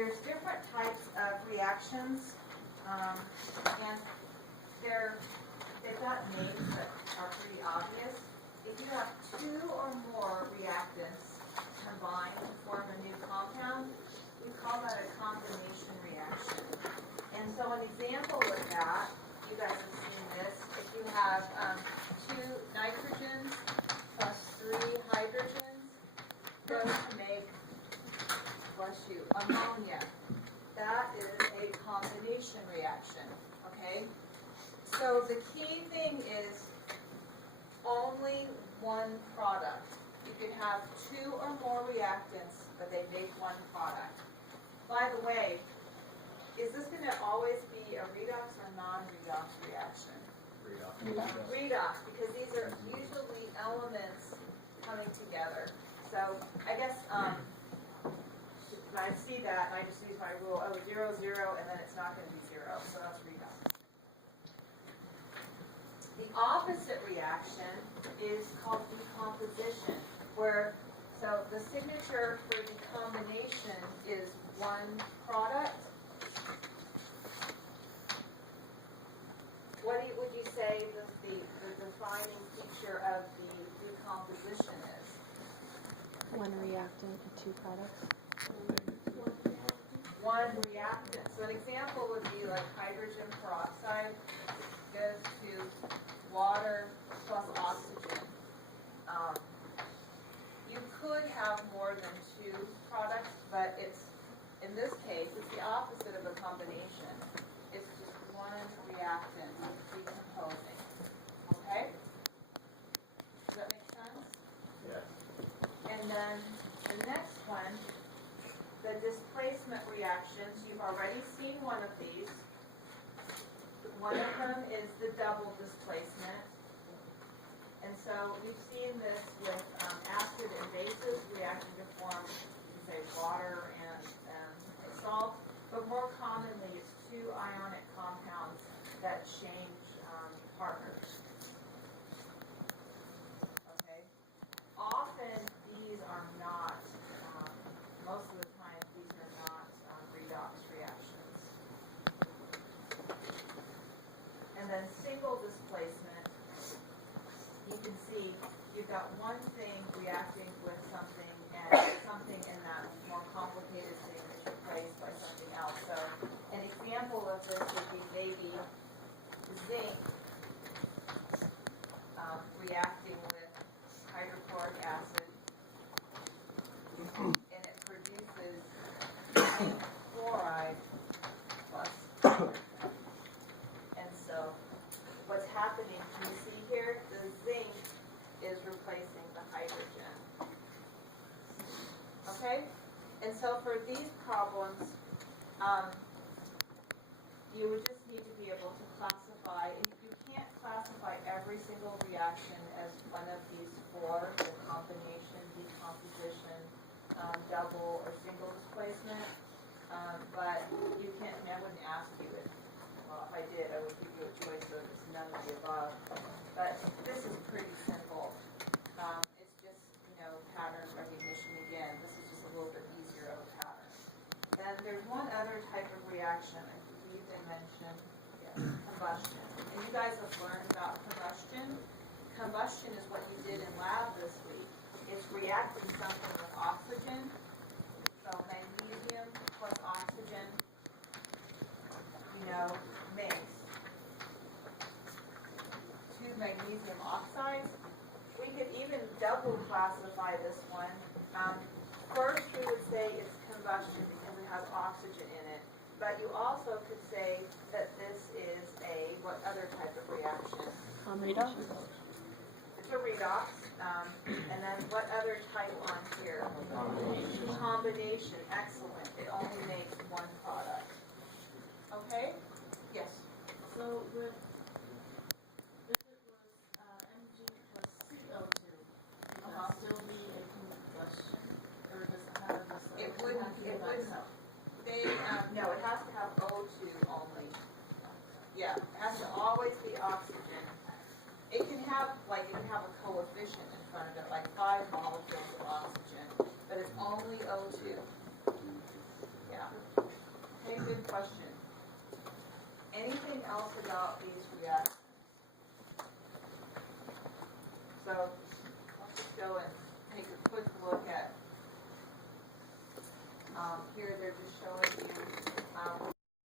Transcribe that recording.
there's different types of reactions, and they've got names that are pretty obvious. If you have two or more reactants combined to form a new compound, we call that a combination reaction. And so an example of that, you guys have seen this, if you have 2 nitrogens plus 3 hydrogens, goes to make, bless you, ammonia. That is a combination reaction, okay? So the key thing is only one product. You could have 2 or more reactants, but they make one product. By the way, is this going to always be a redox or non-redox reaction? Redox. Redox, because these are usually elements coming together. So I guess when I see that, I just use my rule, 0, 0, and then it's not going to be 0, so that's redox. The opposite reaction is called decomposition, where, so the signature for decombination is one product. What would you say the defining feature of the decomposition is? One reactant and 2 products. One reactant. So an example would be like hydrogen peroxide goes to water plus oxygen. You could have more than 2 products, but in this case, it's the opposite of a combination. It's just one reactant decomposing. Okay? Does that make sense? Yes. And then the next one, the displacement reactions, you've already seen one of these. One of them is the double displacement. And so we've seen this with acid and bases reacting to form, say, water and salt. But more commonly, it's 2 ionic compounds that change partners. Okay? Often, these are not, most of the time, these are not redox reactions. And then single displacement, you can see you've got one thing reacting with something, and something in that more complicated thing is replaced by something else. So an example of this would be maybe zinc reacting with hydrochloric acid, and it produces zinc chloride plus. And so what's happening, can you see here? The zinc is replacing the hydrogen. Okay? And so for these problems, you would just need to be able to classify, and you can't classify every single reaction as one of these 4, the combination, decomposition, double or single displacement, but you can't, I wouldn't ask you it. Well, if I did, I would give you a choice of none of the above. But this is pretty simple. It's just, pattern recognition again. This is just a little bit easier of a pattern. Then there's one other type of reaction. I believe they mentioned, yes, combustion. And you guys have learned about combustion. Combustion is what you did in lab this week. It's reacting something with oxygen. So magnesium plus oxygen, makes 2 magnesium oxides. We could even double classify this one. First, we would say it's combustion because it has oxygen in it. But you also could say that this is what other type of reaction? Redox. It's a redox. And then what other type on here? Combination. Excellent. It only makes one product. Okay? Yes. So if it was Mg plus CO2, it would still be a combustion, or does it have this? It wouldn't. No, it has to have O2 only. Yeah, it has to always be oxygen. It can have a coefficient in front of it, like 5 molecules of oxygen, but it's only O2. Yeah. Okay, good question. Anything else about these reactions? So, let's just go and take a quick look at